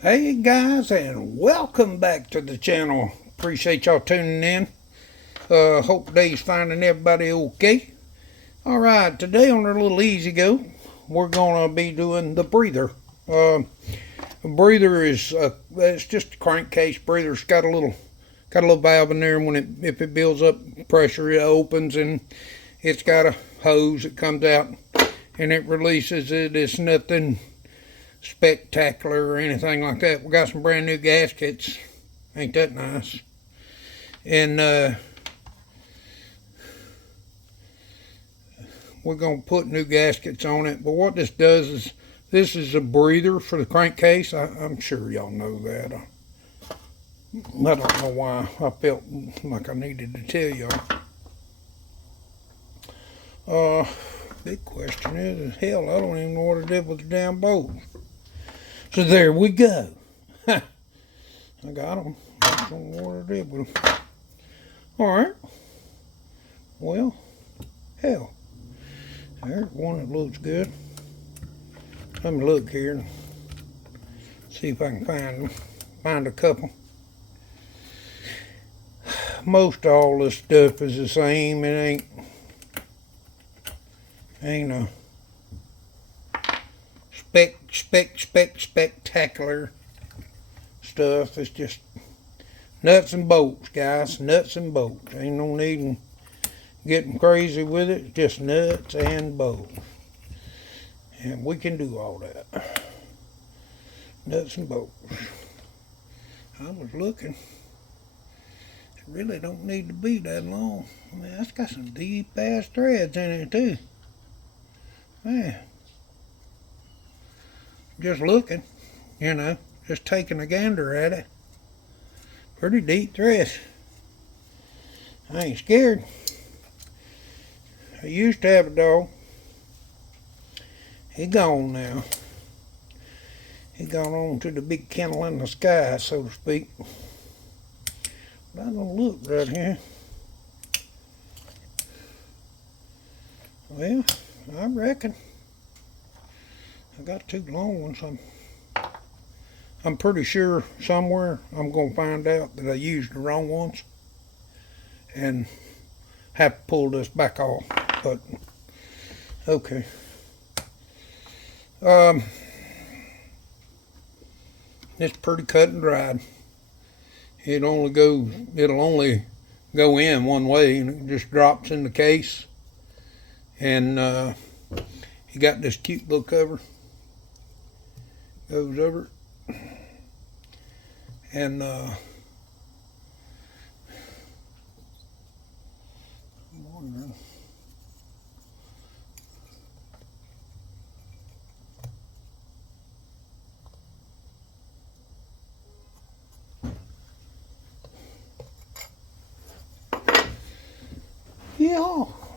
Hey guys, and welcome back to the channel. Appreciate y'all tuning in. Hope today's finding everybody okay. Alright, today on our little easy go, we're gonna be doing the breather. A breather is it's just a crankcase breather. It's got a little valve in there, and if it builds up pressure, it opens, and it's got a hose that comes out and it releases it. It's nothing spectacular or anything like that. We got some brand new gaskets. Ain't that nice? And we're going to put new gaskets on it. But what this does is, this is a breather for the crankcase. I'm sure y'all know that. I don't know why I felt like I needed to tell y'all. Big question is, hell, I don't even know what I did with the damn bolts. So there we go. I got them. I don't know what I did with them. Alright. Well, hell. There's one that looks good. Let me look here and see if I can find a couple. Most all this stuff is the same. It ain't a spectacular stuff. It's just nuts and bolts, guys. Nuts and bolts. Ain't no need in getting crazy with it. Just nuts and bolts. And we can do all that. Nuts and bolts. I was looking. It really don't need to be that long. I mean, that's got some deep ass threads in it too. Man. Just looking, just taking a gander at it. Pretty deep threads. I ain't scared. I used to have a dog. He gone now. He gone on to the big kennel in the sky, so to speak. But I'm gonna look right here. Well, I reckon I got two long ones. I'm pretty sure somewhere I'm gonna find out that I used the wrong ones and have to pull this back off. But okay. It's pretty cut and dried. It'll only go in one way, and it just drops in the case. And you got this cute little cover. Goes over it. And yeah,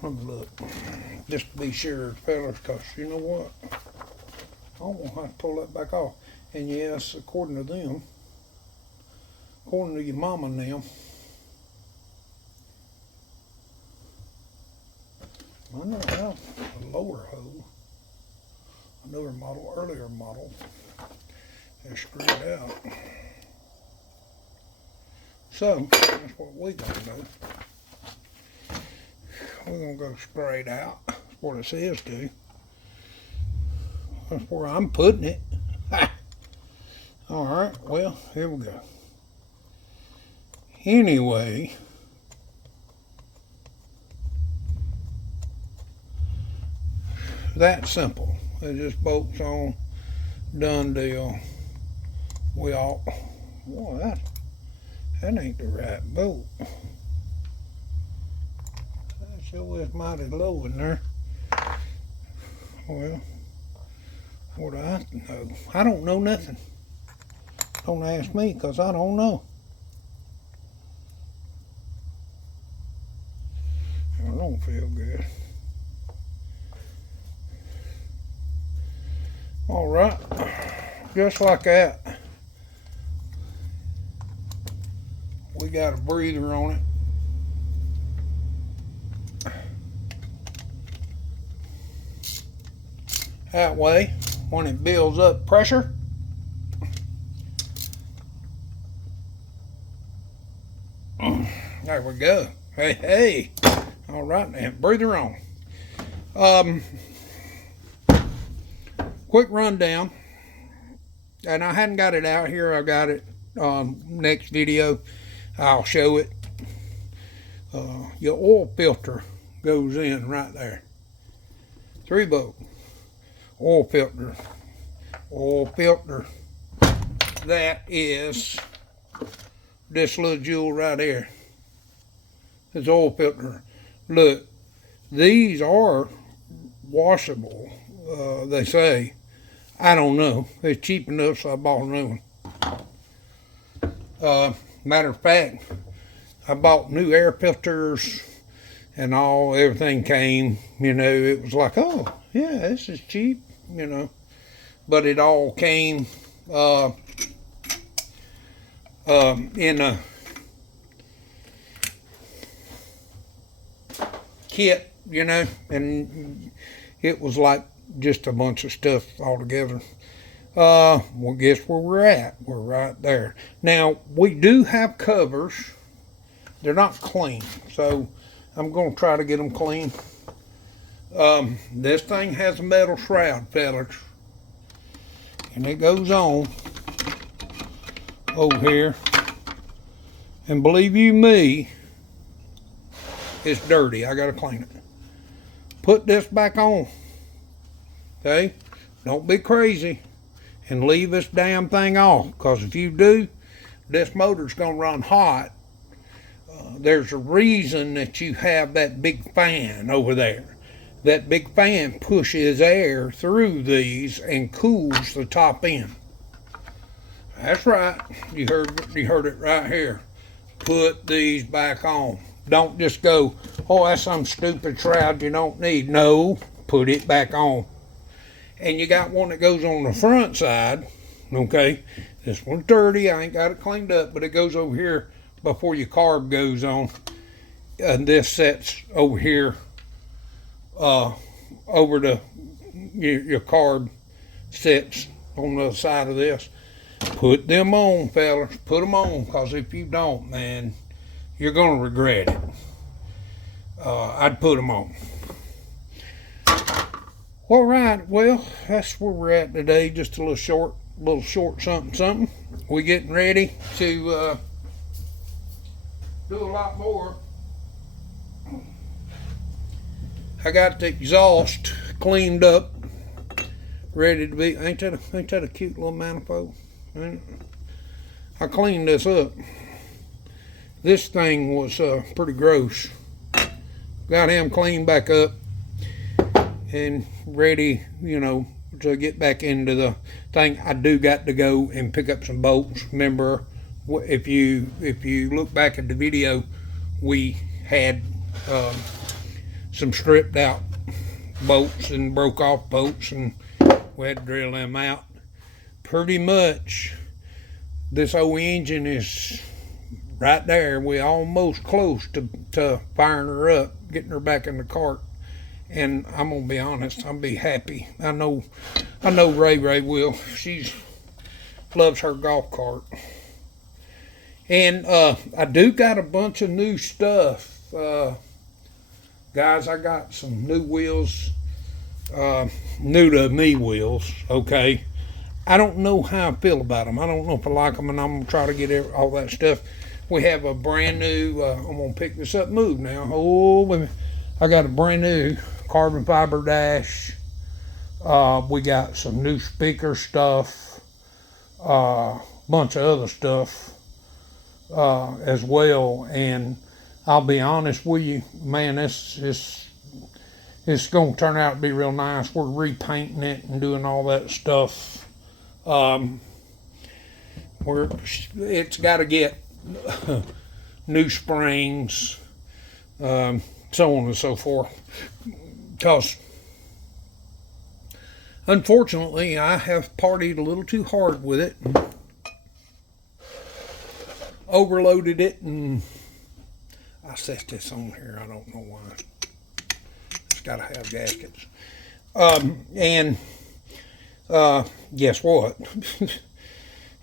let me look. Just to be sure, fellas, because you know what? I don't want to have to pull that back off. And yes, according to them, according to your mama and them, I know how a lower hole, another model, earlier model, they're screwed out. So, that's what we're going to do. We're going to go straight out. That's what it says to. That's where I'm putting it. Alright, well, here we go. Anyway, that simple. It just bolts on, done deal. We all, boy, that ain't the right bolt. That sure is mighty low in there. Well, what do I know? I don't know nothing. Don't ask me, because I don't know. I don't feel good. Alright, just like that. We got a breather on it. That way, when it builds up pressure, There we go. Hey, hey. All right now, breather on. Quick rundown. And I hadn't got it out here. I got it next video. I'll show it. Your oil filter goes in right there. 3-volt oil filter. Oil filter. That is this little jewel right here. It's oil filter. Look, these are washable. They say. I don't know. It's cheap enough, so I bought a new one. Matter of fact, I bought new air filters and all. Everything came. You know, it was like, oh yeah, this is cheap. You know, but it all came in a kit, you know, and it was like just a bunch of stuff all together. Well, guess where we're at? We're right there. Now, we do have covers. They're not clean, so I'm going to try to get them clean. This thing has a metal shroud, fellas, and it goes on over here. And believe you me, it's dirty. I got to clean it. Put this back on. Okay? Don't be crazy and leave this damn thing off, because if you do, this motor's going to run hot. There's a reason that you have that big fan over there. That big fan pushes air through these and cools the top end. That's right. You heard it right here. Put these back on. Don't just go, oh, that's some stupid shroud you don't need. No, put it back on. And you got one that goes on the front side, okay? This one's dirty. I ain't got it cleaned up, but it goes over here before your carb goes on. And this sets over here, over your carb sets on the other side of this. Put them on, fellas. Put them on, because if you don't, man, you're going to regret it. I'd put them on. All right, well, that's where we're at today. Just a little short something. We're getting ready to do a lot more. I got the exhaust cleaned up, ready to be. Ain't that a cute little manifold? I cleaned this up. This thing was pretty gross. Got him cleaned back up and ready, you know, to get back into the thing. I do got to go and pick up some bolts. Remember, if you look back at the video, we had some stripped out bolts and broke off bolts, and we had to drill them out. Pretty much, this old engine is right there. We're almost close to firing her up, getting her back in the cart. And I'm gonna be honest, I'll be happy. I know Ray will. She loves her golf cart. And I do got a bunch of new stuff. Guys, I got some new wheels, new to me wheels, okay? I don't know how I feel about them. I don't know if I like them, and I'm going to try to get all that stuff. We have a brand new, I'm going to pick this up, move now. Oh, wait a minute. I got a brand new carbon fiber dash. We got some new speaker stuff, bunch of other stuff as well. And I'll be honest with you, man, it's going to turn out to be real nice. We're repainting it and doing all that stuff. It's got to get new springs, so on and so forth. Because unfortunately, I have partied a little too hard with it, and overloaded it, and I set this on here. I don't know why. It's got to have gaskets. And guess what?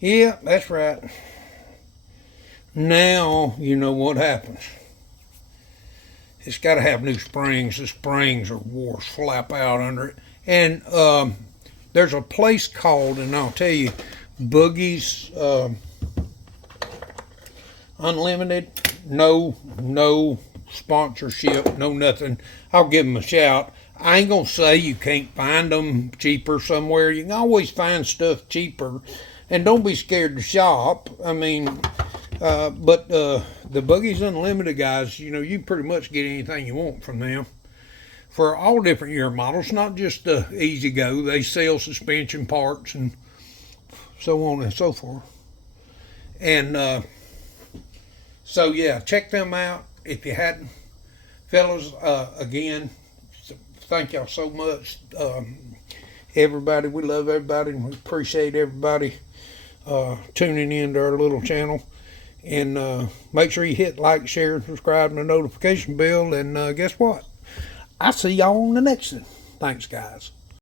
Yeah, that's right. Now, you know what happens. It's got to have new springs. The springs are wore flap out under it. And there's a place called, and I'll tell you, Boogie's Unlimited. No sponsorship, no nothing. I'll give them a shout. I ain't gonna say you can't find them cheaper somewhere. You can always find stuff cheaper, and don't be scared to shop. I mean, but the Boogie's Unlimited guys, you know, you can pretty much get anything you want from them for all different year models, not just the Easy Go. They sell suspension parts and so on and so forth. And so yeah, check them out if you hadn't, fellas. Again, thank y'all so much. Everybody, we love everybody, and we appreciate everybody tuning in to our little channel. And make sure you hit like, share, and subscribe, and the notification bell. And guess what? I'll see y'all on the next one. Thanks, guys.